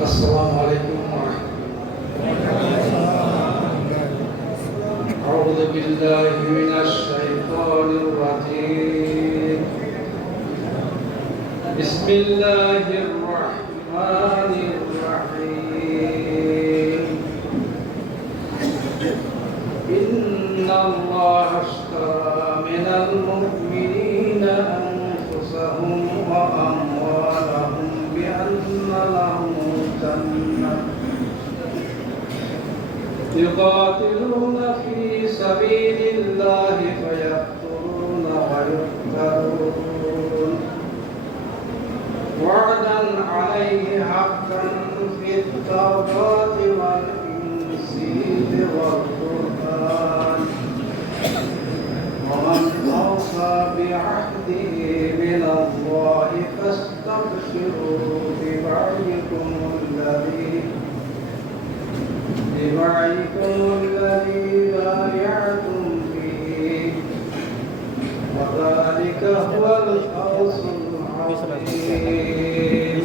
السلام عليكم ورحمة الله. أعوذ بالله من الشيطان الرجيم. بسم الله الرحمن الرحيم. إن الله اشترى من المؤمنين أنفسهم وأموالهم بأن لهم الجنة يقاتلون في سبيل الله فيقتلون ويقتلون وعدا عليه حقا في التوراة والإنجيل والقرآن ومن أوفى بعهده من الله فاستبشروا ببيعكم الذي بايعتم به وذلك هو الفوز العظيم.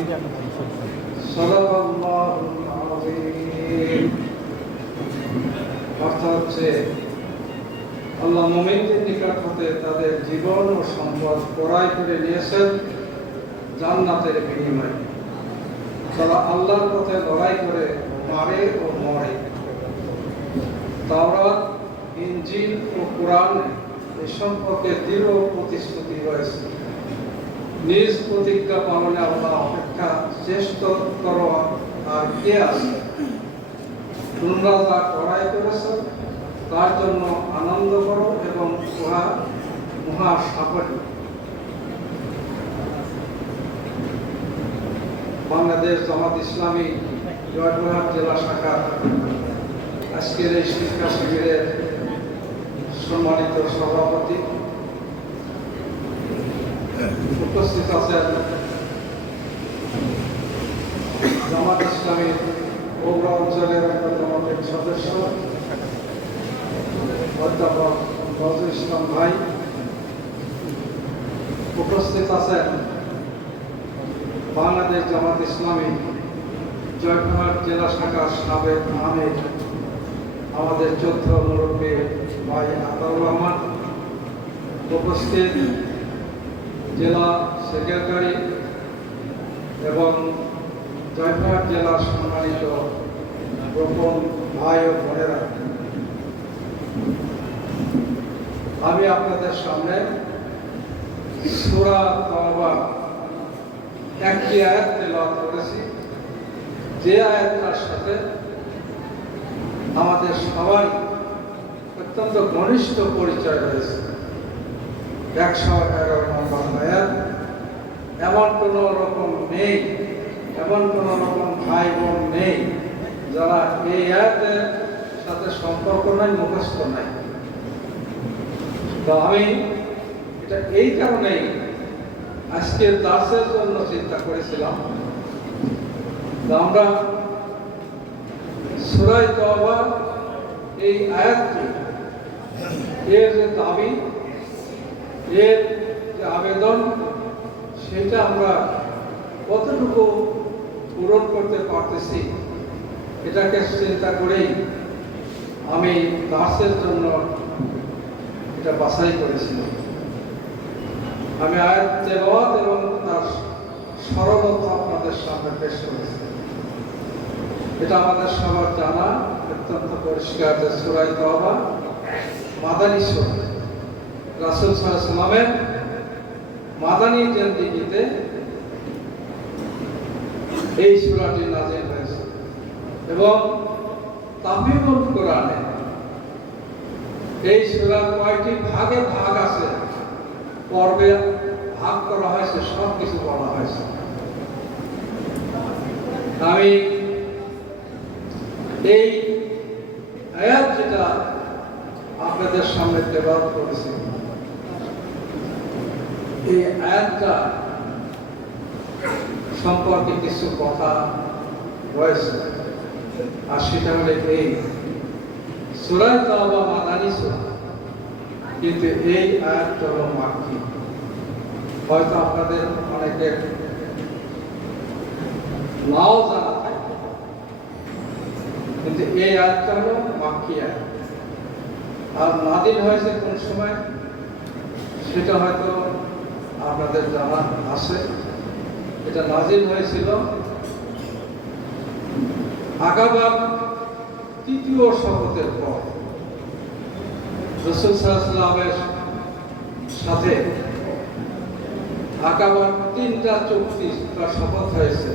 صدق الله العظيم. অর্থাৎ আল্লাহ মুমিনদের নিকট হতে তাদের জীবন ও সম্পদ ক্রয় করে নিয়েছেন জান্নাতের বিনিময়ে। তারা আল্লাহর পথে লড়াই করে মারে ও মরে। তাওরাত, ইনজিল ও কুরআন এ সম্পর্কে দৃঢ় প্রতিশ্রুতি রয়েছে। নিজ প্রতিজ্ঞা পালনে আল্লাহ অপেক্ষা শ্রেষ্ঠতর আর কে আছে? তোমরা যা ক্রয় করেছ তার জন্য আনন্দ করো এবং উহা মহা সাফল্য। বাংলাদেশ জামাত ইসলামী জয়পুরহাট জেলা শাখার আজকের এই শিক্ষা শিবিরের সম্মানিত সভাপতি উপস্থিত আছেন জামাত ইসলামী বগুড়া অঞ্চলের অন্যতম সদস্য অধ্যাপক নজরুল ইসলাম ভাই, উপস্থিত আছেন বাংলাদেশ জামাত ইসলামী জয়পুরহাট জেলা শাখার সাবেক আমির আমাদের চৌদ্দ মুরব্বী ভাই আতাউর রহমান, উপস্থিত জেলা সেক্রেটারি এবং জয়পুরহাট জেলার সম্মানিত গোপন ভাই ও বোনেরা, আমি আপনাদের সামনে সূরা তাওবা একটি আয়াত তেলাওয়াত করেছি, যে আয়াতটার সাথে আমাদের সবার অত্যন্ত ঘনিষ্ঠ পরিচয় রয়েছে। 111 নম্বর আয়াত। এমন কোন রকম নেই, এমন কোন রকম ভাই বোন নেই যারা এই আয়াতের সাথে সম্পর্ক নাই, মুখস্থ নাই। তো আমি এটা এই কারণেই আজকের দাসের জন্য চিন্তা করেছিলাম। আমরা সূরা তাওবা এই আয়াতটি এর যে দাবি, এর যে আবেদন, সেটা আমরা কতটুকু পূরণ করতে পারতেছি এটাকে চিন্তা করেই আমি দাসের জন্য এটা বাছাই করেছিলাম। আমি আয়াত তেলাওয়াত এবং তার সরলতা আপনাদের সামনে পেশ করেছি। এটা আমাদের সবার জানা, অত্যন্ত পরিষ্কার যে সূরা তাওবা মাদানী সূরা। রাসূল সাল্লাল্লাহু আলাইহি ওয়াসাল্লামের মাদানী জিন্দেগিতে এই সূরাটি নাযিল হয়েছে এবং তাফসীরুল কোরআনে এই সূরা কয়টি ভাগে ভাগ আছে, পর্বে ভাগ করা হয়েছে, সব কিছু বলা হয়েছে। আমি এই আয়াত যেটা আপনাদের সামনে তেলাওয়াত করেছি, এই আয়াতটা সম্পর্কে কিছু কথা রয়েছে, আর সেটা হলে এই সূরা তাওবা মাদানী সূরা, কিন্তু এই আয়াতটা হলো মাক্কি। হয়তো আপনাদের অনেকের নাও জানা থাকবে, কিন্তু এই আয়াতটা হলো মাক্কি আয়াত। আর নাদিল হয়েছে কোন সময় সেটা হয়তো আপনাদের জানা আছে। এটা নাজিল হয়েছিল আকাবার তৃতীয় শপথের পর। রাসূল সাল্লাল্লাহু আলাইহি ওয়াসাল্লামের সাথে আকাবার 3টা চুক্তি বা শপথ হয়েছে,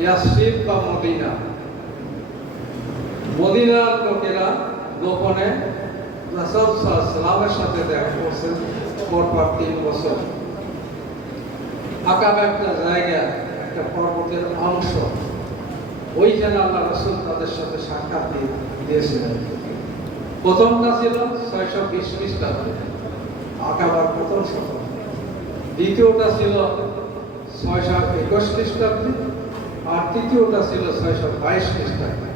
ইয়াসরিব বা মদিনা। মদিনার লোকেরা গোপনে রাসূল সাল্লাল্লাহু আলাইহি ওয়াসাল্লামের সাথে দেখা করছেন পরপর 3 বছর। আকাবা একটা জায়গা, একটা পর্বতের অংশ, ওইখানে আল্লাহ রাসূল তাদের সাথে সাক্ষাৎ দিয়েছিলেন। প্রথমটা ছিল 620 খ্রিস্টাব্দে আকাবার প্রথম শপথ, দ্বিতীয়টা ছিল 621 খ্রিস্টাব্দে, আর তৃতীয়টা ছিল 622 খ্রিস্টাব্দে।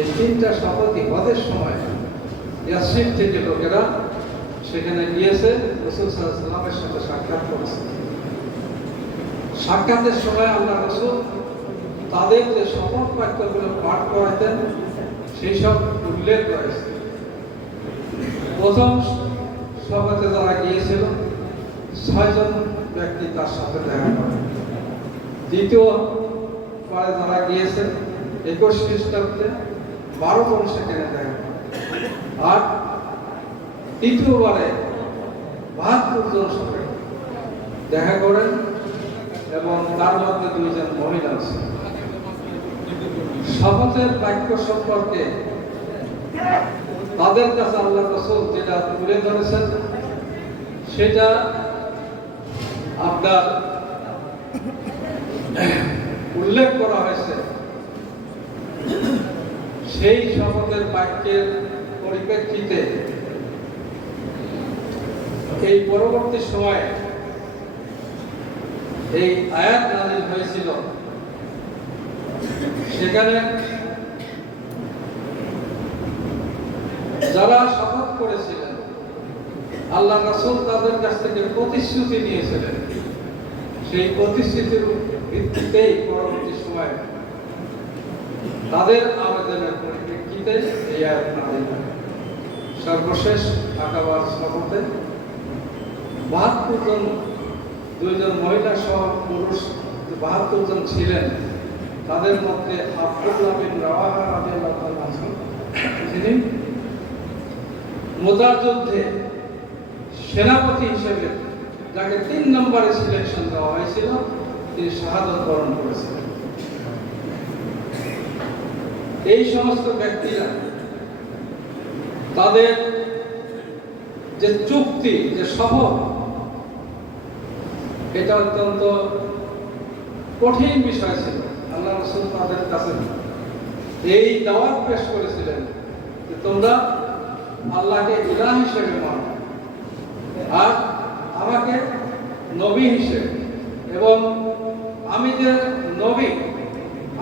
এই 3টা শপথই হজের সময় ইয়াসরিব থেকে লোকেরা সেখানে গিয়েছে, রাসূল সাল্লাল্লাহু আলাইহি ওয়াসাল্লামের সাথে সাক্ষাৎ করেছে। সাক্ষাতের সময় আল্লাহ রাসূল তাদের যে শপথ বাক্যগুলো পাঠ করাতেন সেই সব উল্লেখ রয়েছে। প্রথম শপথে যারা গিয়েছিল 6 জন ব্যক্তি তার সাথে দেখা করে। দ্বিতীয় পরে যারা গিয়েছেন 21 খ্রিস্টাব্দে 12 জন সেখানে দেখা করে। আর তৃতীয়বারে 72 জন সাথে দেখা করেন, এবং তার মধ্যে 2 জন মহিলা আছে। শপথের বাক্য সম্পর্কে তাদের কাছে আল্লাহ রাসূল যেটা তুলে ধরেছেন সেটা আপনার উল্লেখ করা হয়েছে। সেই শপথের বাক্যের পরিপ্রেক্ষিতে এই পরবর্তী সময়ে এই আয়াত নাযিল হয়েছিল। সেখানে যারা শপথ করেছিলেন আল্লাহ রাসূল তাদের কাছ থেকে প্রতিশ্রুতি নিয়েছিলেন, সেই প্রতিশ্রুতির ভিত্তিতেই পরবর্তী সময়ে তাদের আবেদনের পরিপ্রেক্ষিতে এই আয়াত নাযিল হয়। সর্বশেষ আকাবার শপথে 72 জন, 2 জন মহিলা সহ পুরুষ 72 জন ছিলেন। তাদের মধ্যে আব্দুল্লাহ বিন রাওয়াহা রাদিয়াল্লাহু তাআলা আনহু, যিনি মুতার যুদ্ধে সেনাপতি হিসেবে যাকে 3 নম্বরে সিলেকশন দেওয়া হয়েছিল, তিনি শাহাদাত বরণ করেছিলেন। এই সমস্ত ব্যক্তিরা তাদের যে চুক্তি, যে শপথ, এটা অত্যন্ত কঠিন বিষয় ছিল। আল্লাহ রাসূল তাদের কাছে এই দাওয়াত পেশ করেছিলেন যে তোমরা আল্লাহকে ইলাহ হিসেবে মানো, আর আমাকে নবী হিসেবে, এবং আমি যে নবী,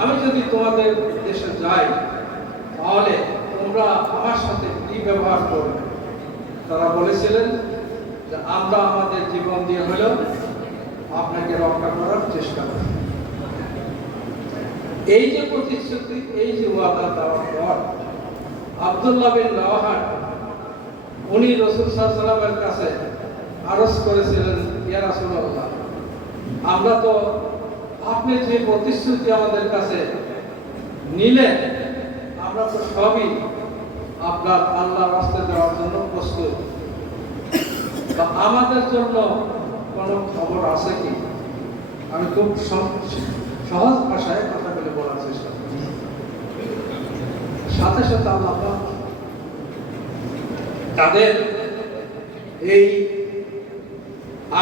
আমি যদি তোমাদের দেশে যাই তাহলে তোমরা আমার সাথে কি ব্যবহার করবে। তারা বলেছিলেন যে আমরা আমাদের জীবন দিয়ে হলেও আপনাকে রক্ষা করার চেষ্টা করি। এই যে প্রতিশ্রুতি, এই যে ওয়াদা দেওয়ার পর আব্দুল্লাহ বিন রাওয়াহা উনি রাসূল সাল্লাল্লাহু আলাইহি ওয়াসাল্লামের কাছে আরজ করেছিলেন, ইয়া রাসূলুল্লাহ, আমরা তো আপনি যে প্রতিশ্রুতি আমাদের কাছে নিলেন, আমরা তো সবই আপনার আল্লাহর রাস্তায় দেওয়ার জন্য প্রস্তুত। তা আমাদের জন্য কোনো খবর আছে কি? আমি খুব সহজ ভাষায় কথাগুলো বলার চেষ্টা করি। সাথে সাথে আল্লাহ তাদের এই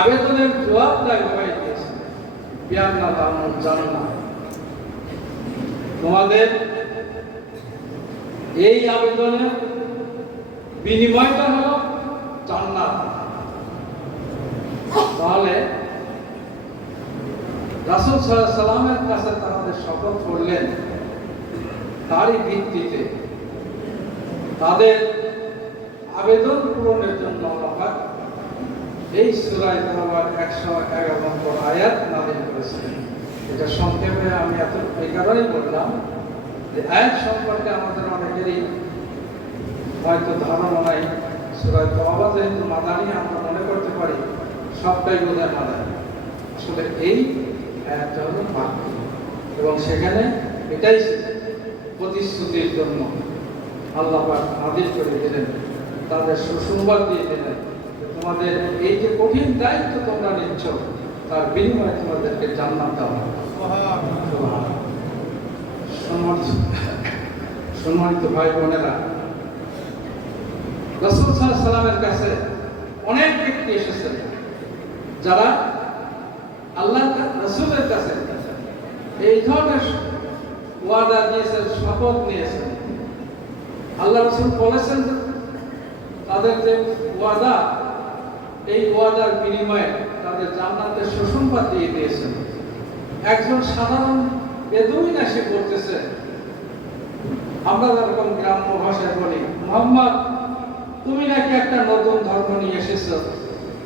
আবেদনের জবাব দেওয়াই দিয়েছেন, বিয়ান্না দামুন জান্নাহ, তোমাদের এই আবেদনের বিনিময়টা হলো জান্নাত। তাহলে রাসূল সাল্লাল্লাহু আলাইহি ওয়াসাল্লামের কাছে তাদের শপথ করলেন, তারই ভিত্তিতে তাদের আবেদন পূরণের জন্য আল্লাহ এই সূরা তাওবার 111 নম্বর আয়াত নাযিল করেছিলেন। এটা সংক্ষেপে আমি এই কারণেই বললাম যে আয়াত সম্পর্কে আমাদের অনেকেরই হয়তো ধারণা নাই। সূরা তাওবা যেহেতু মাদানী, আমরা মনে করতে পারি সবটাই বোধহয় মাদানী। আসলে এই আয়াতটা হলো মাক্কি, এবং সেখানে এটাই প্রতিশ্রুতির জন্য আল্লাহ পাক নাযিল করে দিলেন, তাদের সুসংবাদ দিয়ে দিলেন তোমাদের এই যে কঠিন দায়িত্ব তোমরা নিচ্ছ তার বিনিময়ে তোমাদেরকে জান্নাত দেওয়া হবে। সম্মানিত ভাই বোনেরা, রাসূল সাল্লাল্লাহু আলাইহি ওয়াসাল্লামের কাছে অনেক ব্যক্তি এসেছেন যারা আল্লাহ রাসূলের কাছে এই ধরনের ওয়াদা দিয়েছেন, শপথ নিয়েছেন। আল্লাহ রাসূল বলেছেন তাদের যে ওয়াদা, এই ওয়াদার বিনিময়ে তাদের জান্নাতের সুসংবাদ দিয়ে দিয়েছেন। একজন সাধারণ বেদুইন এসে বলতেছে, আমরা যেরকম গ্রাম্য ভাষায় বলি, মুহাম্মদ তুমি নাকি একটা নতুন ধর্ম নিয়ে এসেছো,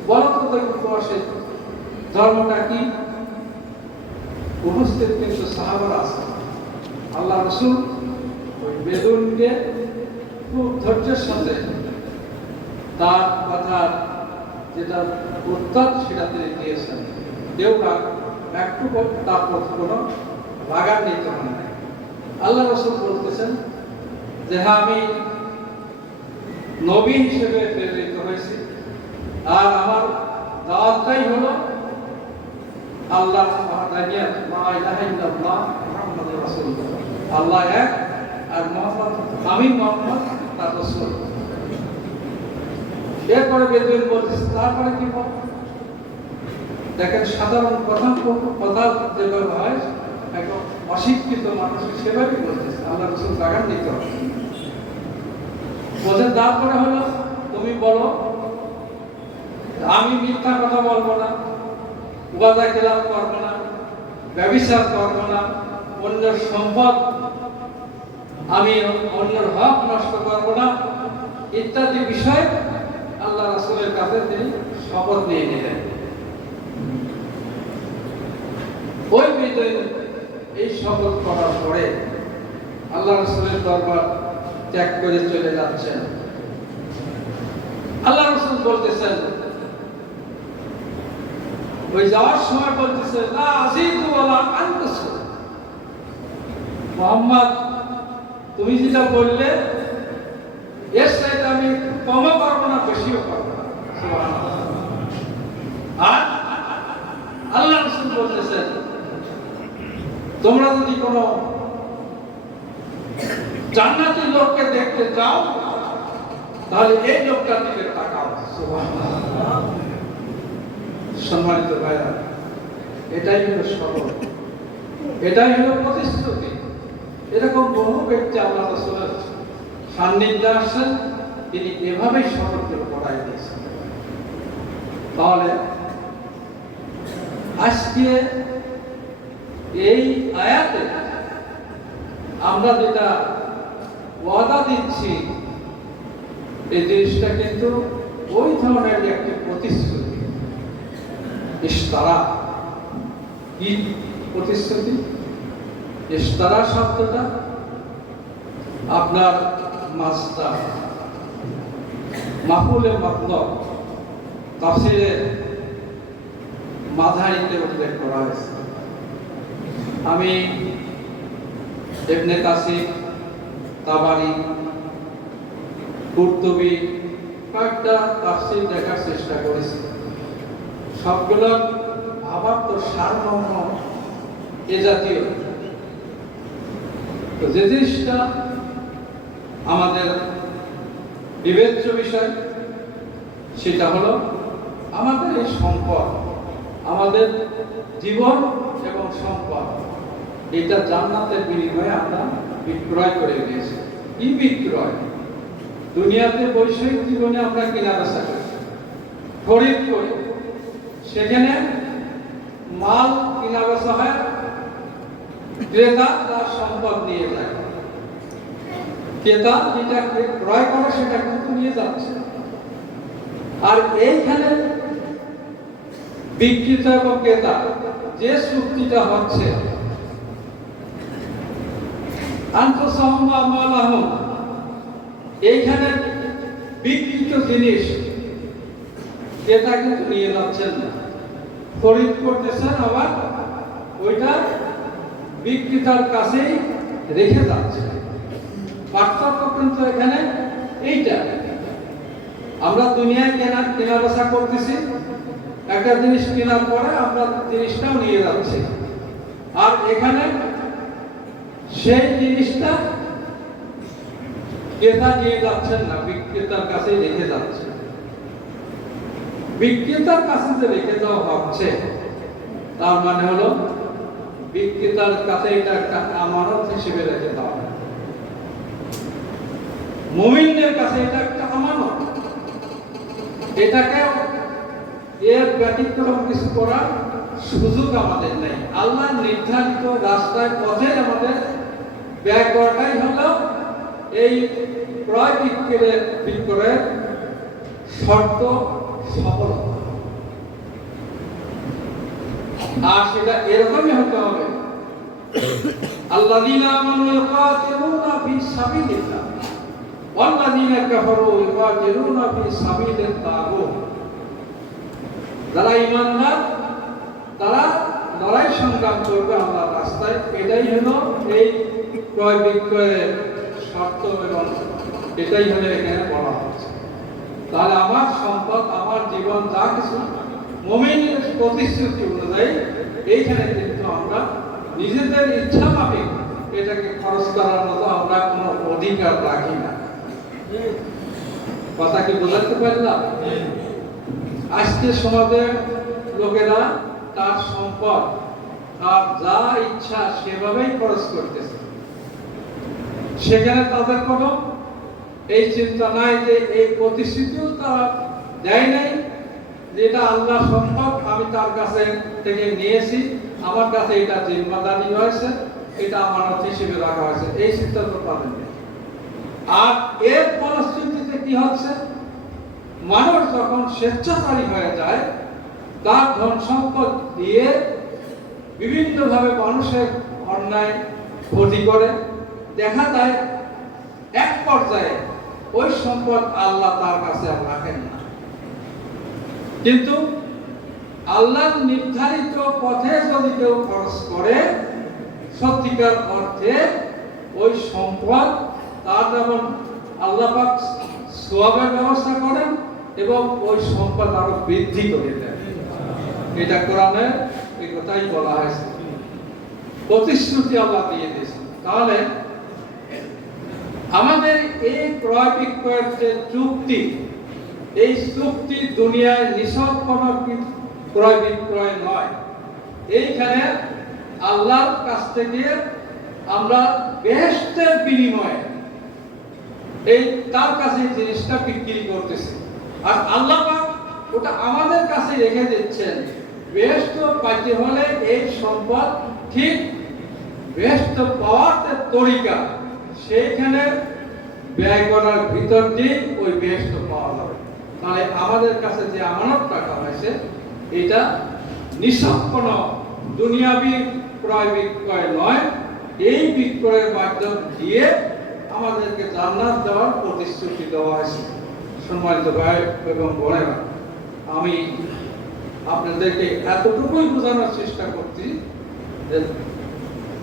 বলো তো তোমার সেই ধর্মটা কি? উপস্থিত কিন্তু সাহাবারা আছে। আল্লাহ রাসূল ওই বেদুইনকে খুব ধৈর্যের সাথে তার কথা যেটা উত্তর সেটা তিনি দিয়েছেন। কেউ একটু তার কোনো রাগান্বিত হন নাই। আল্লাহ রাসূল বলতেছেন যে হ্যাঁ, আমি নবী হিসেবে প্রেরিত হয়েছি, আর আমার দাওয়াতটাই হলো আল্লাহ ওয়াহদানিয়াত, লা ইলাহা ইল্লাল্লাহ মুহাম্মাদুর রাসূলুল্লাহ, আল্লাহ এক আর মুহাম্মদ, আমি মুহাম্মদ তার রাসূল। এরপরে বেদুইন বলতেছে তারপরে কি বল? দেখেন, সাধারণ কথা যেভাবে হয় একদম অশিক্ষিত মানুষ সেভাবেই বলতেছে। আল্লাহ রাসূল রাগান্বিত বলছেন তারপরে হলো তুমি বলো আমি মিথ্যা কথা বলবো না, ওয়াদা খেলাপ করবো না, ব্যভিচার করবো না, অন্যের সম্পদ আমি অন্যের হক নষ্ট করবো না, ইত্যাদি বিষয়ে আল্লাহ রাসূলের কাছে তিনি শপথ নিয়ে নিলেন। ওই বেদুইন এই শপথ করার পরে আল্লাহ রাসূলের দরবার ত্যাগ করে চলে যাচ্ছেন। আল্লাহ রাসূল বলতেছেন, ওই যাওয়ার সময় বলতেছে লা আযীদু ওয়ালা আনকুসু, মুহাম্মদ তুমি যেটা বললে এর চাইতে আমি কমও পারবো না, বেশিও পারবো না। সুবহানাল্লাহ। আর আল্লাহ রাসূল বলতেছেন তোমরা যদি কোনো জান্নাতি লোককে দেখতে চাও তাহলে এই লোকটার দিকে তাকাও। সুবহানাল্লাহ। সম্মানিত ভাইরা, এটাই হলো শপথ, এটাই হলো প্রতিশ্রুতি। এরকম বহু ব্যক্তি আল্লাহ রাসূলের সান্নিধ্যে আসেন, তিনি এভাবেই শপথগুলো পড়াই দিয়েছেন। তাহলে আজকে এই আয়াতে আমরা যেটা ওয়াদা দিচ্ছি, এই জিনিসটা কিন্তু ওই ধরনের একটি প্রতিশ্রুতি। ইশতারা কি প্রতিশ্রুতি? ইশতারা শব্দটা আপনার মাসদার মাফুলে মাতলব তাফসীরে মাযহারিতে উল্লেখ করা হয়েছে। আমি ইবনে কাসির, তাবারি, কুরতুবী কয়েকটা তাফসীর দেখার চেষ্টা করেছি। সবগুলো ভাবার্থ সারমর্ম এ জাতীয়। তো যে জিনিসটা আমাদের বিবেচ্য বিষয় সেটা হলো আমাদের এই সম্পদ, আমাদের জীবন এবং সম্পদ, এটা জান্নাতের বিনিময়ে আমরা বিক্রয় করে দিয়েছি। কি বিক্রয়? দুনিয়াতে বৈষয়িক জীবনে আমরা কেনা বেচা করি, খরিদ করি, সেখানে মাল কেনা বেচা হয়, ক্রেতা তার সম্পদ নিয়ে যায়, ক্রেতা যেটা ক্রয় করে সেটা কিন্তু নিয়ে যাচ্ছে। আর এইখানে বিক্রেতা এবং ক্রেতা যে চুক্তিটা হচ্ছে, আনফুসাহুম ওয়া আমওয়ালাহুম, এইখানে বিক্রিত জিনিস এটা কিন্তু নিয়ে যাচ্ছেন না, খরিদ করতেছেন, আবার ওইটা বিক্রেতার কাছেই রেখে যাচ্ছে। পার্থক্য কিন্তু এখানে এইটা, আমরা দুনিয়ায় কেনা বেচা করতেছি, একটা জিনিস কেনার পরে আমরা জিনিসটাও নিয়ে যাচ্ছি, আর এখানে সেই জিনিসটা ক্রেতা নিয়ে যাচ্ছেন না, বিক্রেতার কাছে রেখে যাচ্ছে। বিক্রেতার কাছে যে রেখে দেওয়া হচ্ছে তার মানে হলো বিক্রেতার কাছে এটা একটা আমানত হিসেবে রেখে দেওয়া। মুমিনদের কাছে এটা একটা আমানত, এটাকে এর ব্যতিক্রম কিছু করার সুযোগ আমাদের নেই। আল্লাহ নির্ধারিত রাস্তায় পথে আমাদের ব্যয় করাটাই হলো এই ক্রয় বিক্রয়ের শর্ত সফলতা। আর সেটা এরকমই হতে হবে, আল্লাযীনা আমানু ইউকাতিলুনা ফি সাবিলিল্লাহ ওয়াল্লাযীনা কাফারু ইউকাতিলুনা ফি সাবিলিত তাগুত। যারা ঈমানদার তারা লড়াই সংগ্রাম করবে আল্লাহর রাস্তায়, এটাই হলো এই ক্রয় বিক্রয়ের শর্ত এবং এটাই হলো এখানে বলা হচ্ছে। তাহলে আমার সম্পদ, আমার জীবন, যা কিছু মুমিনের প্রতিশ্রুতি অনুযায়ী এইখানে কিন্তু আমরা নিজেদের ইচ্ছা মাফিক এটাকে খরচ করার মতো আমরা কোনো অধিকার রাখি না। কথা কি বোঝাতে পারলাম? আজকে সমাজের লোকেরা তার সম্পদ তার যা ইচ্ছা সেভাবেই খরচ করতেছে, সেখানে তাদের কোনো এই চিন্তা নাই যে এই প্রতিশ্রুতিও তারা দেয় নাই, যেটা আল্লাহ সম্পদ আমি তার কাছে থেকে নিয়েছি, আমার কাছে এটা জিম্মাদারি হয়েছে, এটা আমানত হিসেবে রাখা হয়েছে, এই চিন্তা তো পাবেন না। আর এর ফলশ্রুতিতে কি হচ্ছে, মানুষ যখন স্বেচ্ছাচারী হয়ে যায়, তার ধন সম্পদ দিয়ে বিভিন্নভাবে মানুষের অন্যায় ক্ষতি করে, দেখা যায় এক পর্যায়ে ওই সম্পদ আল্লাহ তার কাছে আর রাখেন না। কিন্তু আল্লাহর নির্ধারিত পথে যদি কেউ খরচ করে সত্যিকার অর্থে ওই সম্পদ তার যেমন আল্লাহ পাক সওয়াবের ব্যবস্থা করেন এবং ওই সম্পদ আরো বৃদ্ধি করে দেন। এটা কোরআনে এই কথাই বলা হয়েছে, প্রতিশ্রুতি আল্লাহ দিয়ে দিয়েছেন। তাহলে আমাদের এই ক্রয় বিক্রয়ের যে চুক্তি, এই চুক্তি দুনিয়ায় নিছক কোনো ক্রয় বিক্রয় নয়। এইখানে আল্লাহর কাছ থেকে আমরা বেহেশতের বিনিময়ে এই তার কাছে জিনিসটা বিক্রি করতেছি, আর আল্লাহ পাক ওটা আমাদের কাছে রেখে দিচ্ছেন। বেহেশত পাইতে হলে এই সম্পদ ঠিক বেহেশত পাওয়ার যে তরিকা, সেইখানে ব্যয় করার ভিতর দিয়ে ওই বেহেশত পাওয়া যাবে। তাহলে আমাদের কাছে যে আমানত টাকা হয়েছে এটা নিছক কোনো দুনিয়াবি ক্রয় বিক্রয় নয়, এই বিক্রয়ের মাধ্যম দিয়ে আমাদেরকে জান্নাত দেওয়ার প্রতিশ্রুতি দেওয়া হয়েছে। সম্মানিত ভাই এবং বোনেরা, আমি আপনাদেরকে এতটুকুই বোঝানোর চেষ্টা করছি যে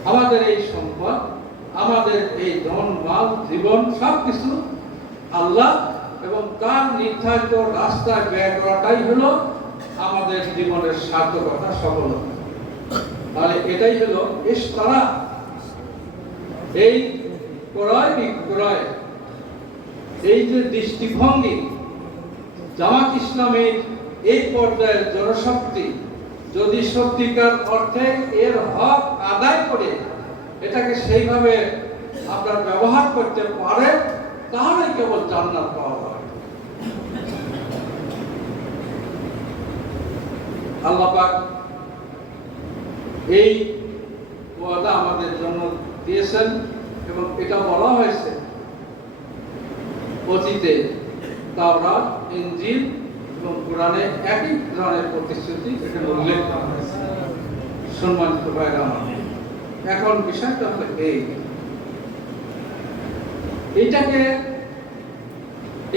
আমাদের এই সম্পদ, আমাদের এই ধন মাল জীবন সবকিছু আল্লাহ এবং তার নির্ধারিত রাস্তায় ব্যয় করাটাই হলো আমাদের জীবনের সার্থকতা, সফলতা। তাহলে এটাই হলো ইশতারা, এই ক্রয় বিক্রয়, এই যে দৃষ্টিভঙ্গি, জামাত ইসলামের এই পর্যায়ের জনশক্তি যদি সত্যিকার অর্থে এর হক আদায় করে এটাকে সেইভাবে আমরা ব্যবহার করতে পারে, তাহলে কেবল জান্নাত পাওয়া যাবে। আল্লাহ পাক এই ওয়াদা আমাদের জন্য দিয়েছেন এবং এটা বলা হয়েছে অতীতে তাওরাত, ইনজিল এবং কোরআনে একই ধরনের প্রতিশ্রুতি এখানে উল্লেখ করা হয়েছে। সম্মানিত ভাইরা, এখন বিষয়টা হলো এই এইটাকে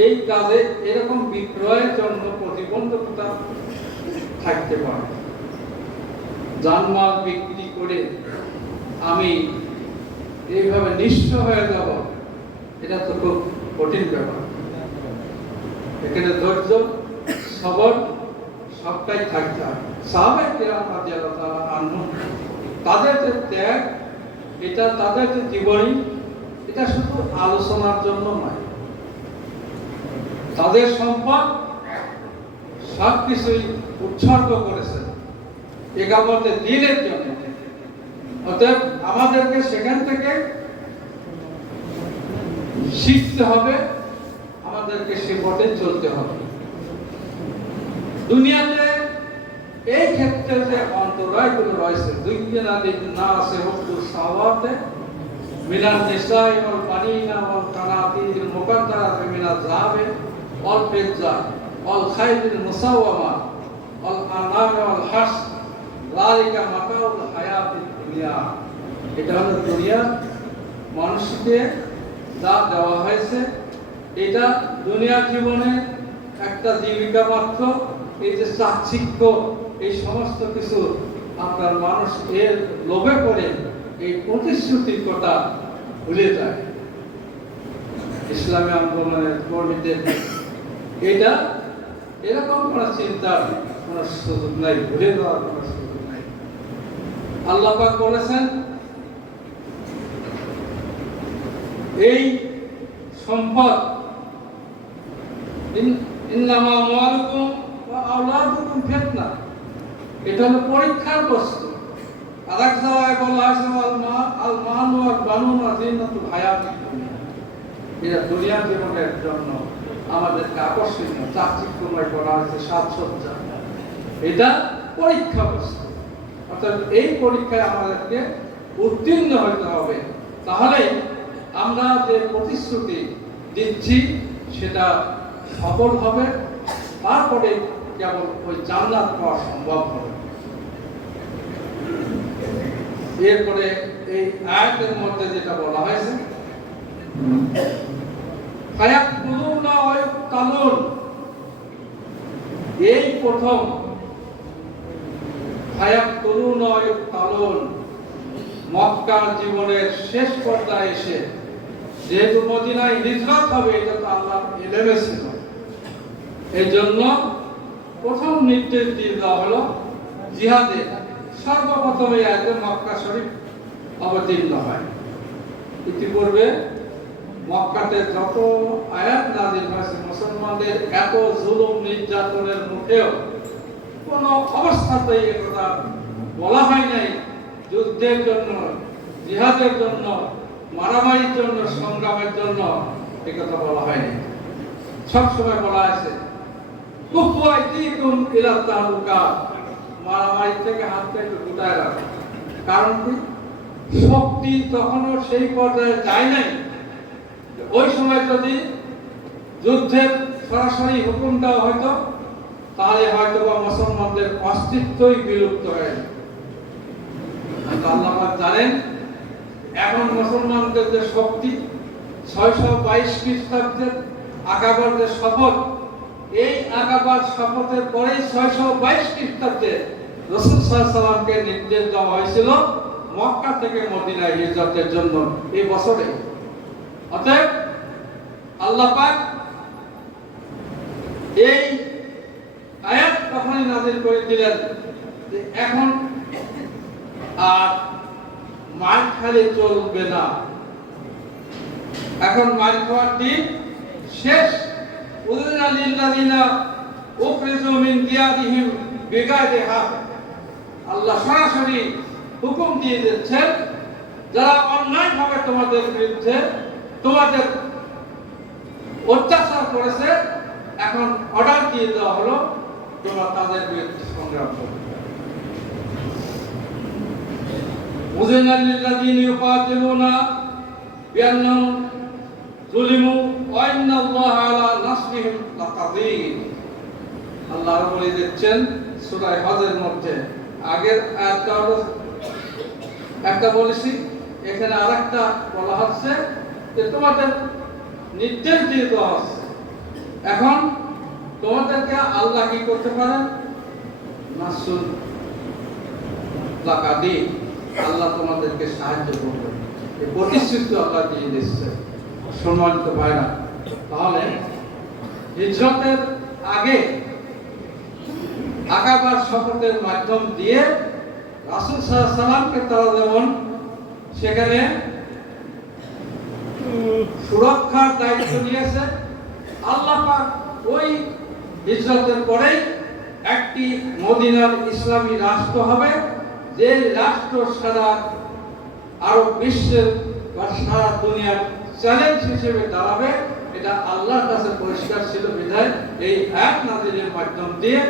এই কাজে এরকম বিক্রয়ের জন্য প্রতিবন্ধকতা থাকতে পারে। জানমাল বিক্রি করে আমি এইভাবে নিঃস্ব হয়ে যাব, এটা তো খুব কঠিন ব্যাপার। এখানে ধৈর্য, সবর সবটাই থাকতে হবে। সাহাবায়ে কেরাম রাদিয়াল্লাহু তাআলা আনহুম, তাদের যে ত্যাগ, এটা তাদের যে জীবনী, এটা শুধু আলোচনার জন্য নয়, তাদের সম্পদ সবকিছুই উৎসর্গ করেছেন একামতে দ্বীনের জন্য। অতএব আমাদেরকে সেখান থেকে শিখতে হবে, আমাদেরকে সে পথে চলতে হবে। দুনিয়াতে এই ক্ষেত্রে যে অন্তরায়গুলো রয়েছে, দুইজনাদিন না আছে হুকুল সাওয়াতে মিনাল নিসাই ওয়াল বানিনা ওয়াল কানাতির মুকাদ্দারাতি মিনাল যাহাবি ওয়াল ফিজ্জা ওয়াল খাইলিল মুসাওয়ামা ওয়াল আনাম ওয়াল হাস যালিকা মাতাউল হায়াতিদ দুনিয়া। এটা হলো দুনিয়া, মানুষকে যা দেওয়া হয়েছে, এটা দুনিয়ার জীবনে একটা জীবিকা মাত্র। এই যে চাকচিক্য, এই সমস্ত কিছু আপনার মানুষ এর লোভে পড়ে এই প্রতিশ্রুতির কথা ভুলে যায়। ইসলামী আন্দোলনের কর্মীদের এটা এরকম কোনো চিন্তার কোনো সুযোগ নাই, ভুলে যাওয়ার কোনো সুযোগ নাই। আল্লাহ পাক বলেছেন, এই সম্পদ ইন্নামা আমওয়ালুকুম ওয়া আওলাদুকুম ফিতনা, এটা হলো পরীক্ষার বস্তু। আরেক জায়গায় বলা হয়েছে আল মাল ওয়াল বানুনা জিনাতুল হায়াতিদ দুনিয়া। এটা দুনিয়ার জীবনের জন্য আমাদেরকে আকর্ষণীয়, চাকচিক্যময় করা হয়েছে সাজসজ্জা, এটা পরীক্ষা বস্তু। অর্থাৎ এই পরীক্ষায় আমাদেরকে উত্তীর্ণ হতে হবে, তাহলে আমরা যে প্রতিশ্রুতি দিচ্ছি সেটা সফল হবে, তারপরে কেবল ওই জান্নাত পাওয়া সম্ভব হবে। এরপরে এই আয়াতের মধ্যে যেটা বলা হয়েছে, ফায়াকুলুনা ওয়া ইউক্তালুন, এই প্রথম ফায়াকুলুনা ওয়া ইউক্তালুন মক্কার জীবনের শেষ পর্যায়ে এসে, যেহেতু মদিনায় হিজরত হবে, এটা তো আল্লাহর ইলমে ছিল, এই জন্য প্রথম নির্দেশ দিয়ে দেওয়া হলো জিহাদে। সর্বপ্রথম এই আয়াতে মক্কা শরীফ অবতীর্ণ হয়। ইতিপূর্বে মক্কাতে যত আয়াত নাযিল হয়েছে, মুসলমানদের এত জুলুম নির্যাতনের মুখেও কোনো অবস্থাতেই একথা বলা হয় নাই যুদ্ধের জন্য, জিহাদের জন্য, মারামারির জন্য, সংগ্রামের জন্য একথা বলা হয়নি। সবসময় বলা আছে কুফু আইদিকুম ইলা তাহলুকা, মারামারি থেকে হাতটা একটু গুটায় রাখো। কারণ কি, শক্তি তখনও সেই পর্যায়ে যায় নাই। ওই সময় যদি যুদ্ধের সরাসরি হুকুম দেওয়া হয়তো, তাহলে হয়তো বা মুসলমানদের অস্তিত্বই বিলুপ্ত হয়ে যেত। আল্লাহ পাক জানেন এখন মুসলমানদের যে শক্তি, 622 খ্রিস্টাব্দের আকাবার যে শপথ, এই আকাবার শপথের পরেই 622 খ্রিস্টাব্দে রাসূল সাল্লাল্লাহু আলাইহি ওয়াসাল্লামকে নির্দেশ দেওয়া হয়েছিল মক্কা থেকে মদিনায় হিজরতের জন্য এই বছরে। অতএব আল্লাহ পাক এই আয়াত তখনই নাযিল করে দিলেন যে এখন আর মার খালি চলবে না, এখন মার খাওয়ার দিন শেষ। উযিনা লিল্লাযিনা উখরিজু মিন দিয়ারিহিম বিগাইরি হক, আল্লাহ সরাসরি হুকুম দিয়ে দিচ্ছেন, যারা অন্যায়ভাবে তোমাদের বিরুদ্ধে তোমাদের অত্যাচার করেছে, এখন অর্ডার দিয়ে দেওয়া হলো তোমরা তাদের বিরুদ্ধে সংগ্রাম করো। উযিনা লিল্লাযিনা ইউকাতিলুনা বিআন্নাহুম যুলিমু ওয়া ইন্নাল্লাহা আলা নাসরিহিম লাকাদির। আল্লাহ বলে দিচ্ছেন সূরা হজের মধ্যে, আগের আয়াতটা একটা বলেছি, এখানে আরেকটা বলা হচ্ছে যে তোমাদের নির্দেশ দিয়ে দেওয়া হচ্ছে। এখন তোমাদেরকে আল্লাহ কি করতে পারেন? নাসুল লাকাদি, আল্লাহ তোমাদেরকে সাহায্য করবে, এই প্রতিশ্রুতি আল্লাহ দিয়ে দিচ্ছে। সম্মানিত ভাইরা, তাহলে হিজরতের আগে আকাবার শপথের মাধ্যম দিয়ে রাসূল সাল্লাল্লাহু আলাইহি সাল্লামকে তারা যেমন সেখানে সুরক্ষার দায়িত্ব নিয়েছে, আল্লাহ পাক ওই হিজরতের পরেই একটি মদিনার ইসলামী রাষ্ট্র হবে, যে রাষ্ট্র সারা আরব বিশ্বের বা সারা দুনিয়ার চ্যালেঞ্জ হিসেবে দাঁড়াবে। এটা আল্লাহর কাছে পরিষ্কার ছিল বিধায় এই আয়াত নাযিলের মাধ্যম দিয়ে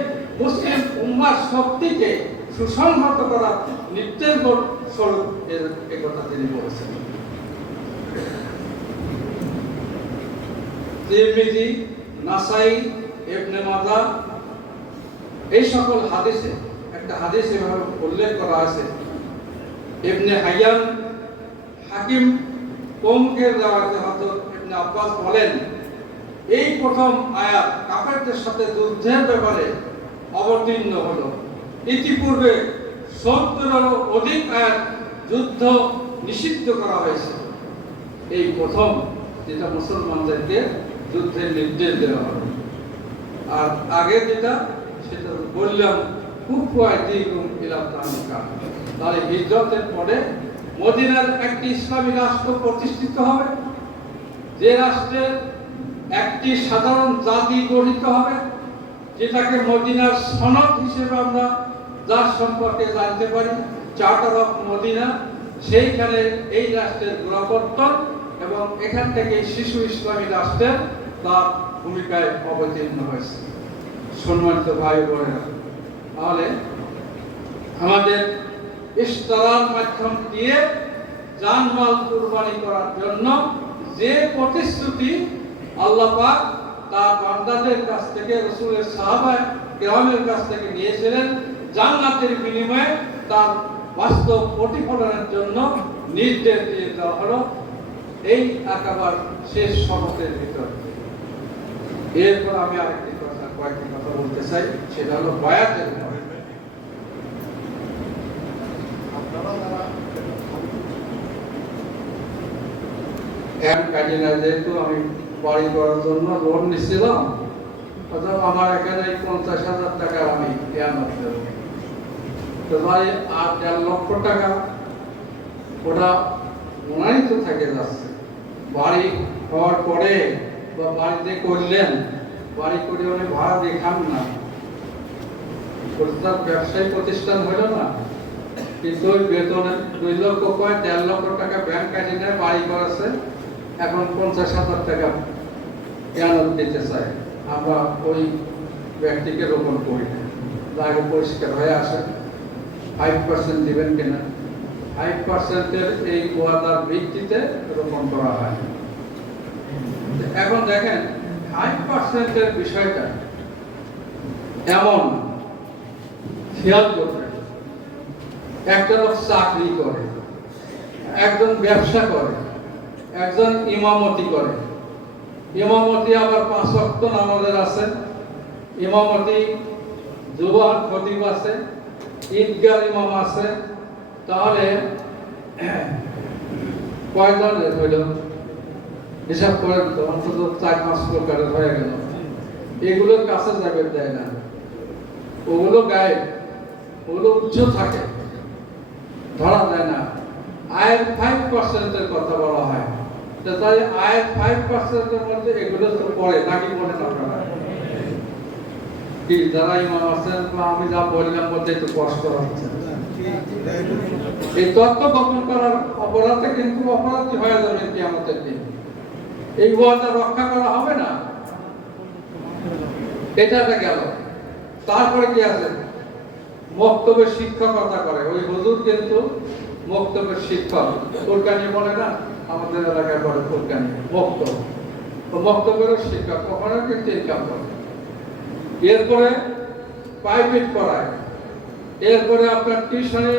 মুসলিম উম্মার শক্তিকে সুসংহত করার নির্দেশ স্বরূপ এই কথা তিনি বলেছেন। তিরমিজি, নাসাই, ইবনে মাজাহ এই সকল হাদিসে একটা হাদিস এভাবে উল্লেখ করা আছে। ইবনে হাইয়ান হাকিম কওমকে রাওয়াতে হযরত ইবনে আব্বাস বলেন, এই প্রথম আয়াত কাফেরদের সাথে যুদ্ধের ব্যাপারে অবতীর্ণ হলো। ইতিপূর্বে 70-এরও অধিক আয়াত যুদ্ধ নিষিদ্ধ করা হয়েছে। এই প্রথম যেটা মুসলমানদেরকে যুদ্ধের নির্দেশ দেওয়া হলো। আর আগে যেটা সেটা বললাম, তাহলে হিজরতের পরে মদিনার একটি ইসলামী রাষ্ট্র প্রতিষ্ঠিত হবে, যে রাষ্ট্রের একটি সাধারণ জাতি গঠিত হবে, যেটাকে মদিনার সনদ হিসেবে আমরা যার সম্পর্কে জানতে পারি, চার্টার অফ মদিনা। সেইখানে এই রাষ্ট্রের গোড়াপত্তন এবং এখান থেকে শিশু ইসলামী রাষ্ট্রের তার ভূমিকায় অবতীর্ণ হয়েছে। সম্মানিত ভাই বোনেরা, তাহলে আমাদের ইশতেরার মাধ্যম দিয়ে জানমাল কুরবানি করার জন্য যে প্রতিশ্রুতি আল্লাহ পাক তার বান্দাদের কাছ থেকে, রাসূলের সাহাবা কিরামের কাছ থেকে নিয়েছিলেন, জান্নাতের বিনিময়ে তার বাস্তব প্রতিফলনের জন্য নির্দেশ দিয়ে দেওয়া হলো এই আকাবার শেষ শপথের ভিতর। এরপর আমি আরেকটি কথা, কয়েকটি কথা বলতে চাই, সেটা হলো বায়াতের ব্যাপারে। যেহেতু আমি বাড়ি করার জন্য লোন নিচ্ছিলাম, অথবা আমার এখানে 50,000 টাকা আমি কেয়ামত দেব, তো ভাই আর 1.5 লক্ষ টাকা ওটা ওনারই তো থেকে যাচ্ছে। বাড়ি হওয়ার পরে বা বাড়িতে করলেন, বাড়ি করে উনি ভাড়া দেখান না, তার ব্যবসায়ী প্রতিষ্ঠান হইল না, কিন্তু ওই বেতনে 2 লক্ষ কয় 1.5 লক্ষ টাকা ব্যাংক কাটে নেয়, বাড়ি করেছে, এখন 50,000 টাকা কেয়ামত দিতে চায়। আমরা ওই ব্যক্তিকে রোপণ করি না, আগে পরিষ্কার হয়ে আসে 5% দিবেন কিনা, 5%-এর এই ওয়াদার ভিত্তিতে রোপণ করা হয়। এখন দেখেন 5%-এর বিষয়টা এমন, খেয়াল করবেন, একটা লোক চাকরি করে, একজন ব্যবসা করে, একজন ইমামতি করে, ইমামতি আবার 5 ওয়াক্ত নামাজের আছে, ইমামতি জুমার খতিব আছে, ঈদগাহ ইমাম আছে, তাহলে কয়জন হইল হিসাব করেন তো, অন্তত 4-5 প্রকারের হয়ে গেল। এগুলোর কাছে যাবে দেয় না, ওগুলো গায়ে, ওগুলো উচ্চ থাকে, ধরা যায় না। আয়ের 5%-এর কথা বলা হয়, তাই আয়ের 5%-এর মধ্যে এগুলো তো পড়ে নাকি মনে আপনারা কি? যারা ইমাম আছেন, আমি যা বললাম বলতে একটু কষ্ট হচ্ছে। এই তত্ত্ব গোপন করার অপরাধে কিন্তু অপরাধী হয়ে যাবে কিয়ামতের দিন। এই ওয়াদা রক্ষা করা হবে না, এটা গেল। তারপরে কি আছে? বক্তব্যের শিক্ষকতা করে ওই হুজুর, কিন্তু বক্তব্যের শিক্ষক, ফুরকানি বলে না আমাদের এলাকায়, বলে ফুরকানি বক্তব্য, বক্তব্যের শিক্ষক, ওখানে কিন্তু ইনকাম করে। এরপরে প্রাইভেট পড়ায়, এরপরে আপনার টিউশনি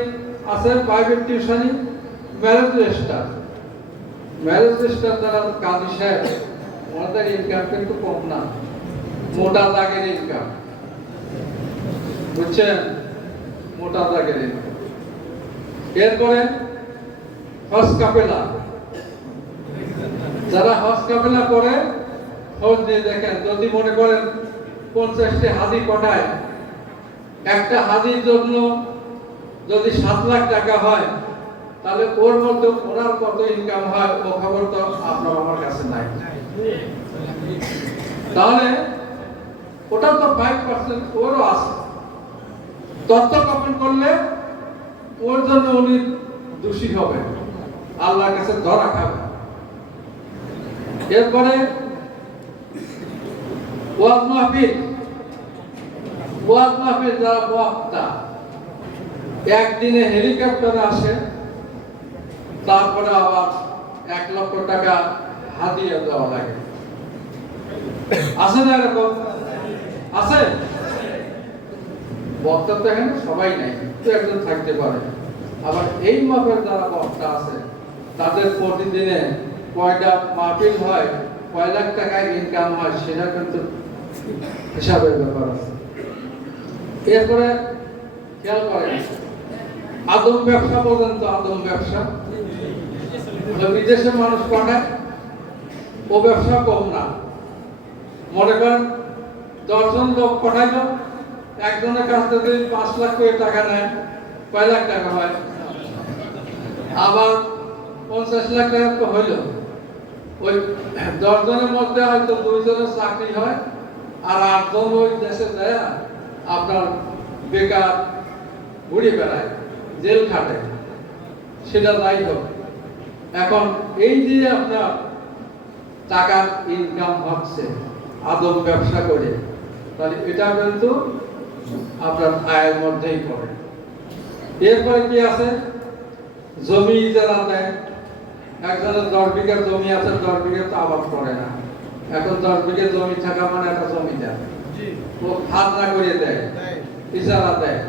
আছে, প্রাইভেট টিউশনি, ম্যারেজ রেজিস্টার, ম্যারেজ রেজিস্টার দ্বারা কাজী সাহেব ওনাদের ইনকাম কিন্তু কম না, মোটা দাগের ইনকাম, বুঝছেন, মোটা দাগের ইনকাম। এরপরে হজ কাফেলা, যারা হজ কাফেলা করে খোঁজ নিয়ে দেখেন, যদি মনে করেন 50টি হাজি পাঠায়, একটা হাজির জন্য যদি 7 লাখ টাকা হয়, তাহলে ওর মধ্যে ওনার কত ইনকাম হয় ও খবর তো আপনার আমার কাছে নাই। তাহলে ওটা তো 5% ওরও আছে। তথ্য গোপন করলে ওর জন্য উনি দোষী হবে, আল্লাহর কাছে ধরা খাবে। এরপরে ওয়াজ মাহফিল যারা বক্তা, একদিনে হেলিকপ্টারে আসে, তারপরে আবার 1 লক্ষ টাকা হাদিয়া দেওয়া লাগে। আছে না এরকম? আছে। বক্তা তো এখানে সবাই নাই, তো একজন থাকতে পারে। আবার এই মাপের যারা বক্তা আছে, তাদের প্রতিদিনে কয়টা মাহফিল হয়, কয় লাখ টাকা ইনকাম হয়, সেটা কিন্তু হিসাবের ব্যাপার আছে। এরপরে খেয়াল করেন, আদম ব্যবসা পর্যন্ত, আদম ব্যবসা বিদেশে মানুষ পাঠায়, ও ব্যবসা কম না। মনে করেন 10 জন লোক পাঠাইলো, একজনের কাছ থেকে 5 লাখ করে টাকা নেয়, কয় লাখ টাকা হয়? আবার 50 লাখ টাকা তো হইল। ওই 10 জনের মধ্যে হয়তো 2 জনের চাকরি হয়, আর 8 জন ওই দেশে যায় আপনার বেকার ঘুরে বেড়ায়, জেল খাটে। সেটা যাই হোক, এখন এই যে আপনার টাকার ইনকাম হচ্ছে আদম ব্যবসা করে, তাহলে এটা কিন্তু আপনার আয়ের মধ্যেই পড়ে। এরপরে কি আছে? জমি যারা দেয়, একজনের 10 বিঘা জমি আছে, 10 বিঘা তো আবাদ করে না। এখন 10 বিঘা জমি থাকা মানে একটা জমিদার, ও খাজনা করে দেয়, ইজারা দেয়,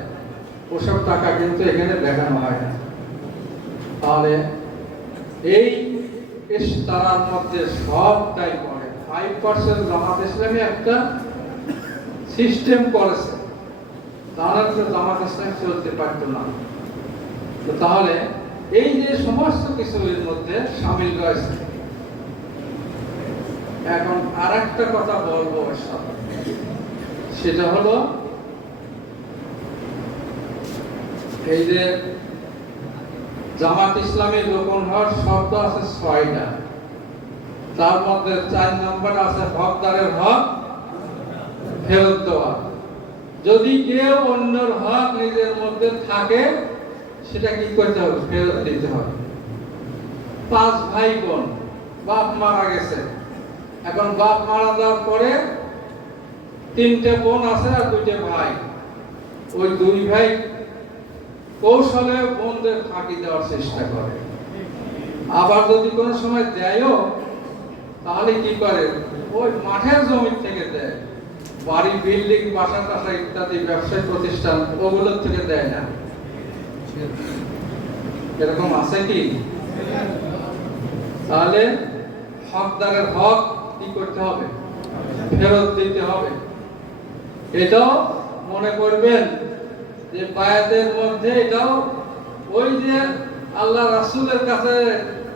ওসব টাকা কিন্তু এখানে দেখানো হয় না। তাহলে এই তারার মধ্যে সবটাই পড়ে। 5% জামাত ইসলামী একটা সিস্টেম করেছে, তাহলে তো জামাত ইসলাম চলতে পারত না। তো তাহলে এই যে সমস্ত কিছুর মধ্যে শামিল রয়েছে। এখন আরেকটা কথা বলবো, সেটা হলো এই যে জামাত ইসলামী রোকন হওয়ার শর্ত আছে 6টা, তার মধ্যে 4 নম্বর আছে হকদারের হক ফেরত দেওয়া। যদি কেউ অন্যের হক নিজের মধ্যে থাকে, সেটা কি করতে হবে? ফেরত দিতে হবে। 5 ভাই বোন, বাপ মারা গেছে, এখন বাপ মারা যাওয়ার পরে 3টে বোন আছে আর 2টে ভাই। ওই 2 ভাই কৌশলে বোনদের ফাঁকি দেওয়ার চেষ্টা করে। আবার যদি কোনো সময় দেয়ও, তাহলে কি করে? ওই মাঠের জমি থেকে দেয়, বাড়ি, বিল্ডিং, বাসা টাসা ইত্যাদি ব্যবসায়িক প্রতিষ্ঠান, ওগুলোর থেকে দেয় না। এরকম আছে কি? তাহলে হকদারের হক কি করতে হবে? ফেরত দিতে হবে। এটাও মনে করবেন যে বায়াতের মধ্যে এটাও ওই যে আল্লাহ রাসূলের কাছে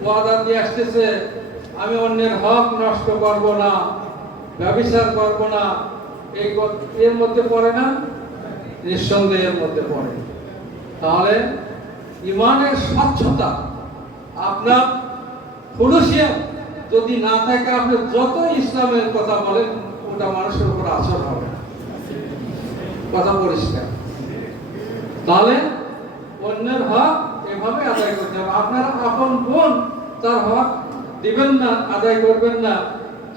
ওয়াদা দিয়ে আসতেছে, আমি অন্যের হক নষ্ট করব না, ব্যভিচার করব না, এর মধ্যে পড়ে না? নিঃসন্দেহে এর মধ্যে পড়ে। তাহলে ইমানের স্বচ্ছতা, আপনার ফুলুসিয়াত যদি না থাকে, আপনি যত ইসলামের কথা বলেন, ওটা মানুষের উপর আসর হবে না। কথা পরিষ্কার। তাহলে অন্যের হক এভাবে আদায় করতে হবে। আপনার আপন বোন, তার হক দিবেন না, আদায় করবেন না,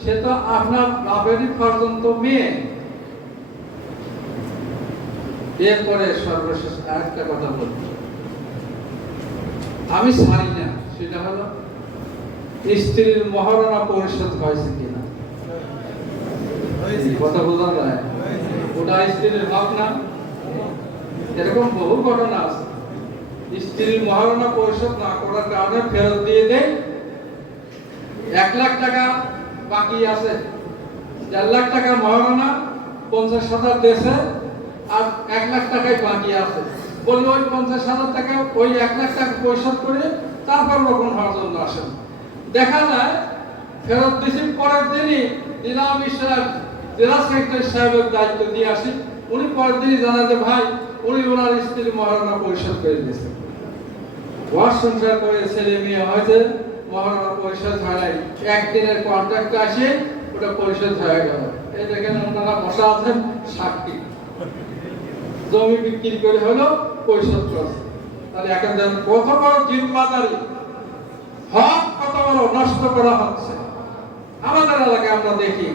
সে তো আপনার বাপেরই পর্যন্ত মেয়ে। এরপরে সর্বশেষ আরেকটা কথা বলবো, আমি ছাড়ি না, সেটা হলো স্ত্রীর মহারণা পরিশোধ হয়েছে কিনা। কথা বোঝা যায়? ওটা স্ত্রীর হক না? এরকম বহু ঘটনা আছে, স্ত্রীর মহারণা পরিশোধ না করার কারণে ফেরত দিয়ে দেয়। 1 লাখ টাকা বাকি আছে, 1.5 লাখ টাকা মহারণা, 50,000 দেশে, আর 1 লাখ টাকাই বাকি আছে। বললো ওই 50,000 টাকা ওই 1 লাখ টাকা পরিশোধ করে তারপর রোপণ হওয়ার জন্য আসেন। দেখা যায় ফেরত দিছি পরের দিনই দিলাম সাহেব, জেলা সেক্রেটারি সাহেবের দায়িত্ব দিয়ে আসি। উনি পরের দিনই জানা যে ভাই উনি ওনার স্ত্রীর মহারণা পরিশোধ করে দিয়েছেন। ঘর সংসার করে ছেলে মেয়ে হয়েছে, মহারণা পরিশোধ হয় নাই, একদিনের কন্ট্রাক্ট আসে ওটা পরিশোধ হয়ে গেল। এই দেখেন ওনারা বসা আছেন সাক্ষী, জমি বিক্রি করে হলো পরিশোধ করছে। তাহলে এখন যেন কত বড় জিম্মাদারি, হক কত বড় নষ্ট করা হচ্ছে। আমাদের এলাকায় আমরা দেখি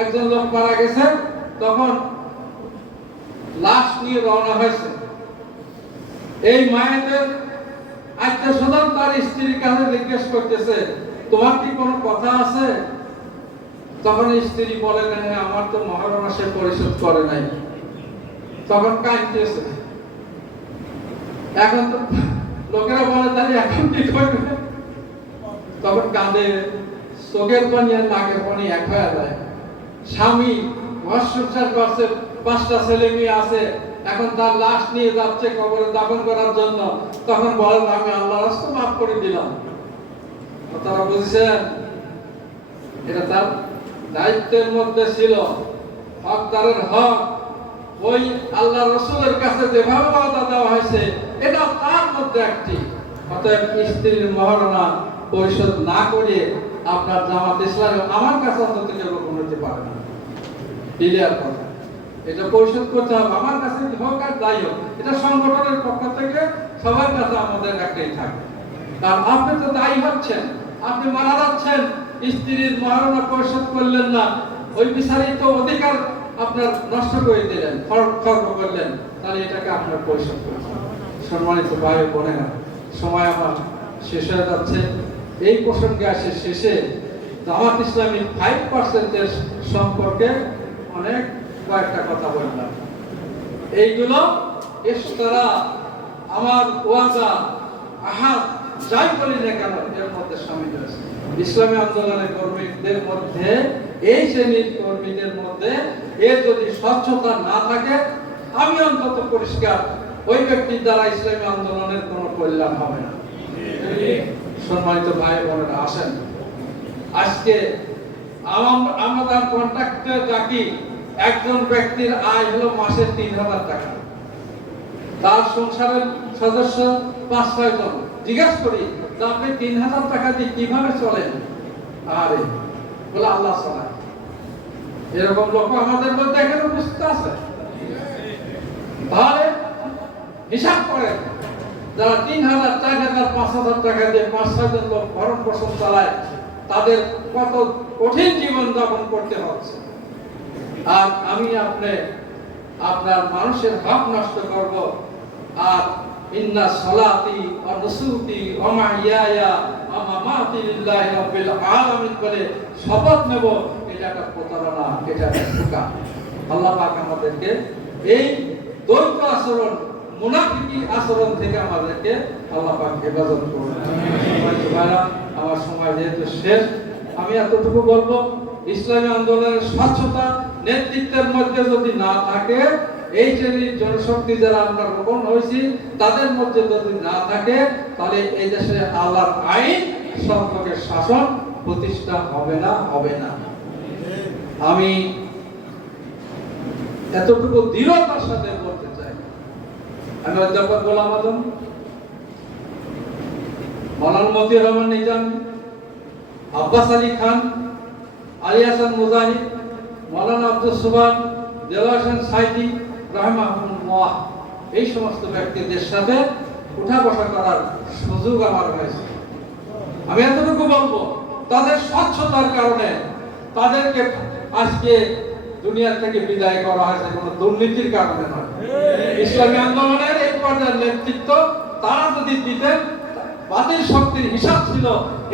একজন লোক মারা গেছে, তখন লাশ নিয়ে রওনা হয়েছে। এই মায়েদের আত্মীয় স্বজন তার স্ত্রীর কাছে জিজ্ঞেস করতেছে তোমার কি কোনো কথা আছে? তখন স্ত্রী বলে না আমার তো মহারণা সে পরিশোধ করে নাই। তখন কাঁদতেছে। এখন তো লোকেরা বলে তাহলে এখন কি করবে? তখন কাঁদে, চোখের পানি আর নাকের পানি এক হয়ে যায়। স্বামী ঘর সংসার করছে, 5টা ছেলে মেয়ে আছে, এখন তার লাশ নিয়ে যাচ্ছে কবরে দাফন করার জন্য। তখন বলেন আমি আল্লাহর রাস্তা মাফ করে দিলাম। তারা বুঝছেন এটা তার দায়িত্বের মধ্যে ছিল। হকদারের হক ওই আল্লাহ রসুলের কাছে যেভাবে ওয়াদা দেওয়া হয়েছে এটা তার মধ্যে একটি। অতএব স্ত্রীর মহারণা পরিশোধ না করে আপনার জামাত ইসলাম আমার কাছে অন্তত কেউ রকম হতে পারে না। ক্লিয়ার কথা, এটা পরিশোধ করতে হবে। আমার কাছে হোক আর যাই হোক, এটা সংগঠনের পক্ষ থেকে সবার কাছে আমাদের একটাই থাকে। কারণ আপনি তো দায়ী হচ্ছেন, আপনি মারা যাচ্ছেন, স্ত্রীর মহারণা পরিশোধ করলেন না, ওই বিচারিত অধিকার আপনার নষ্ট করে দিলেন, খর্ব করলেন, তাহলে এটাকে আপনার পরিশোধ করছেন। সম্মানিত ভাই বোনেরা, সময় আমার শেষ হয়ে যাচ্ছে। এই প্রসঙ্গে আসে শেষে জামাত ইসলামী 5% সম্পর্কে অনেক কয়েকটা কথা বললাম। এইগুলো ইশতারা, আমার ওয়াদা, আহাদ যাই বলি না কেন এর মধ্যে শামিল আছে। ইসলামী আন্দোলনের কর্মীদের মধ্যে, এই শ্রেণীর কর্মীদের মধ্যে এর যদি স্বচ্ছতা না থাকে, আমি অন্তত পরিষ্কার ওই ব্যক্তির দ্বারা ইসলামী আন্দোলনের কোনো কল্যাণ হবে না। সম্মানিত ভাই বোনেরা, আসেন আজকে আমাদের কন্ট্রাক্টে ডাকি একজন ব্যক্তির আয় হলো মাসে 3,000 টাকা, তার সংসারের সদস্য 5-6 জন। জিজ্ঞাসা করি যে আপনি 3,000 টাকা দিয়ে কিভাবে চলেন? আরে বলে আল্লাহ চালায়। এরকম লোক আমাদের মধ্যে এখানে উপস্থিত আছে। তাহলে হিসাব করেন, যারা 3,000, 4,000, 5,000 টাকা দিয়ে 5-6 জন লোক ভরণ পোষণ চালায়, তাদের কত কঠিন জীবন যাপন করতে হচ্ছে। আর আমি আপনার মানুষের হক নষ্ট করব, আর ইন্না সালাতি ওয়া নুসুকি ওয়া মাহইয়ায়া ওয়া মামাতি লিল্লাহি রাব্বিল আলামিন বলে শপথ নেব, এটা একটা প্রতারণা, এটা একটা ধোঁকা। আল্লাহ পাক আমাদেরকে এই দ্বৈত আচরণ, মুনাফিকি আচরণ থেকে আমাদেরকে আল্লাহ পাক হেফাজত করুন। আমার সময় যেহেতু শেষ, আমি এতটুকু বলবো, ইসলামী আন্দোলনের স্বচ্ছতা নেতৃত্বের মধ্যে যদি না থাকে, এই শ্রেণীর জনশক্তি যারা আমরা রোপণ হয়েছি তাদের মধ্যে যদি না থাকে, তাহলে এই দেশে আল্লাহর আইন সম্পর্কে শাসন প্রতিষ্ঠা হবে না। আমি এতটুকু দৃঢ়তার সাথে বলতে চাই, আমি অধ্যাপক গোলাম আজম, মাওলানা মতিউর রহমান নিজামী, আব্বাস আলী খান, আলী হাসান মুজাহিদ, মাওলানা আব্দুল সুবহান, দেওয়ার হোসেন সাইদি রাহমাহুল্লাহ, এই সমস্ত ব্যক্তিদের সাথে উঠা বসা করার সুযোগ আমার হয়েছে। আমি এতটুকু বলবো, তাদের স্বচ্ছতার কারণে তাদেরকে আজকে দুনিয়া থেকে বিদায় করা হয়েছে, কোনো দুর্নীতির কারণে নয়। ইসলামী আন্দোলনের এই পর্যায়ের নেতৃত্ব তারা যদি দিতেন, বাতিল শক্তির হিসাব ছিল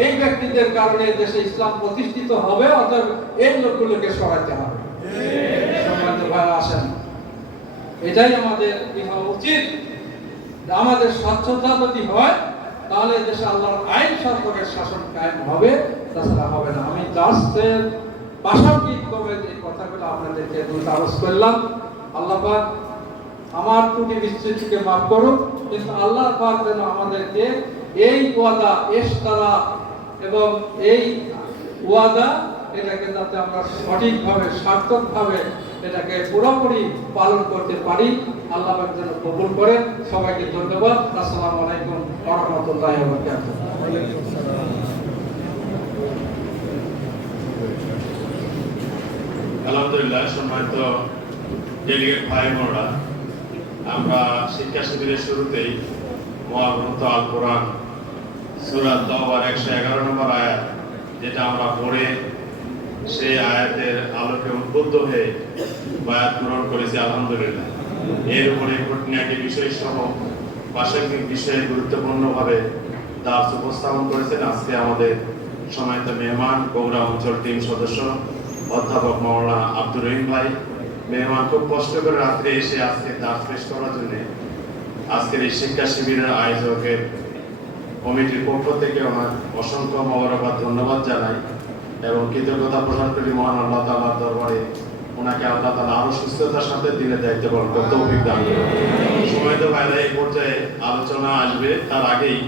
এই ব্যক্তিদের কারণে দেশে ইসলাম প্রতিষ্ঠিত হবে, অতএব এই লোকগুলোকে সরাতে হবে। সম্মানিত ভাই, আসেন, এটাই আমাদের হওয়া উচিত। আমাদের স্বচ্ছতা যদি হয়, তাহলে দেশে আল্লাহর আইন সরকারের শাসন কায়েম হবে, তাছাড়া হবে না। আমি দাসদের প্রাসঙ্গিক ভাবে এই কথাগুলো আপনাদেরকে আলোচ করলাম। আল্লাহ পাক আমার ত্রুটি বিচ্যুতিকে মাফ করুন, কিন্তু আল্লাহ পাক যেন আমাদেরকে এই ওয়াদা ইশতারা এবং এই ওয়াদা এটাকে যাতে আমরা সঠিকভাবে সার্থকভাবে এটাকে পুরোপুরি পালন করতে পারি, আল্লাহ পাক যেন কবুল করেন। সবাইকে ধন্যবাদ। আসসালামু আলাইকুম ওয়া রাহমাতুল্লাহি ওয়া বারাকাতুহু। আলহামদুলিল্লাহ, সম্মানিত ডেলিগেট ভাই বোনেরা, আমরা শিক্ষা শিবিরের শুরুতেই মহাগ্রন্থ আল কোরআন সূরা তাওবার 111 নম্বর আয়াত, যেটা আমরা পড়ে সেই আয়াতের আলোকে উদ্বুদ্ধ হয়ে বায়াত গ্রহণ করেছি আলহামদুলিল্লাহ। এর উপরে খুঁটিনাটি বিষয় সহ প্রাসঙ্গিক বিষয়ে গুরুত্বপূর্ণভাবে দাস উপস্থাপন করেছেন আজকে আমাদের সম্মানিত মেহমান বগুড়া অঞ্চল টিম সদস্য অধ্যাপক মাওলানা আব্দুর রহিম ভাই। মেহমান খুব কষ্ট করে রাত্রে এসে আজকে দাস পেশ করার জন্য আজকের এই শিক্ষা শিবিরের আয়োজকের কমিটির পক্ষ থেকে আমার অসংখ্য মোবারকবাদ ধন্যবাদ জানাই এবং কৃতজ্ঞতা প্রকাশ করি মহান আল্লাহ তাআলার দরবারে ওনাকে আল্লাহ তাআলা আরো সুস্থতার সাথে দিনে দায়িত্ব পালন করতে তৌফিক দান করুন। সময়ত বাইরে এই পর্যায়ে আলোচনা আসবে, তার আগেই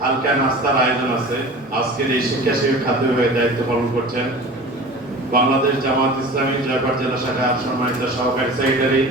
হালকা নাস্তার আয়োজন আছে। আজকের এই শিক্ষা শিবির খাদ্য হয়ে দায়িত্ব পালন করছেন বাংলাদেশ জামাত ইসলামী জয়পুর জেলা শাখার সম্মানিত সহকারী সেক্রেটারি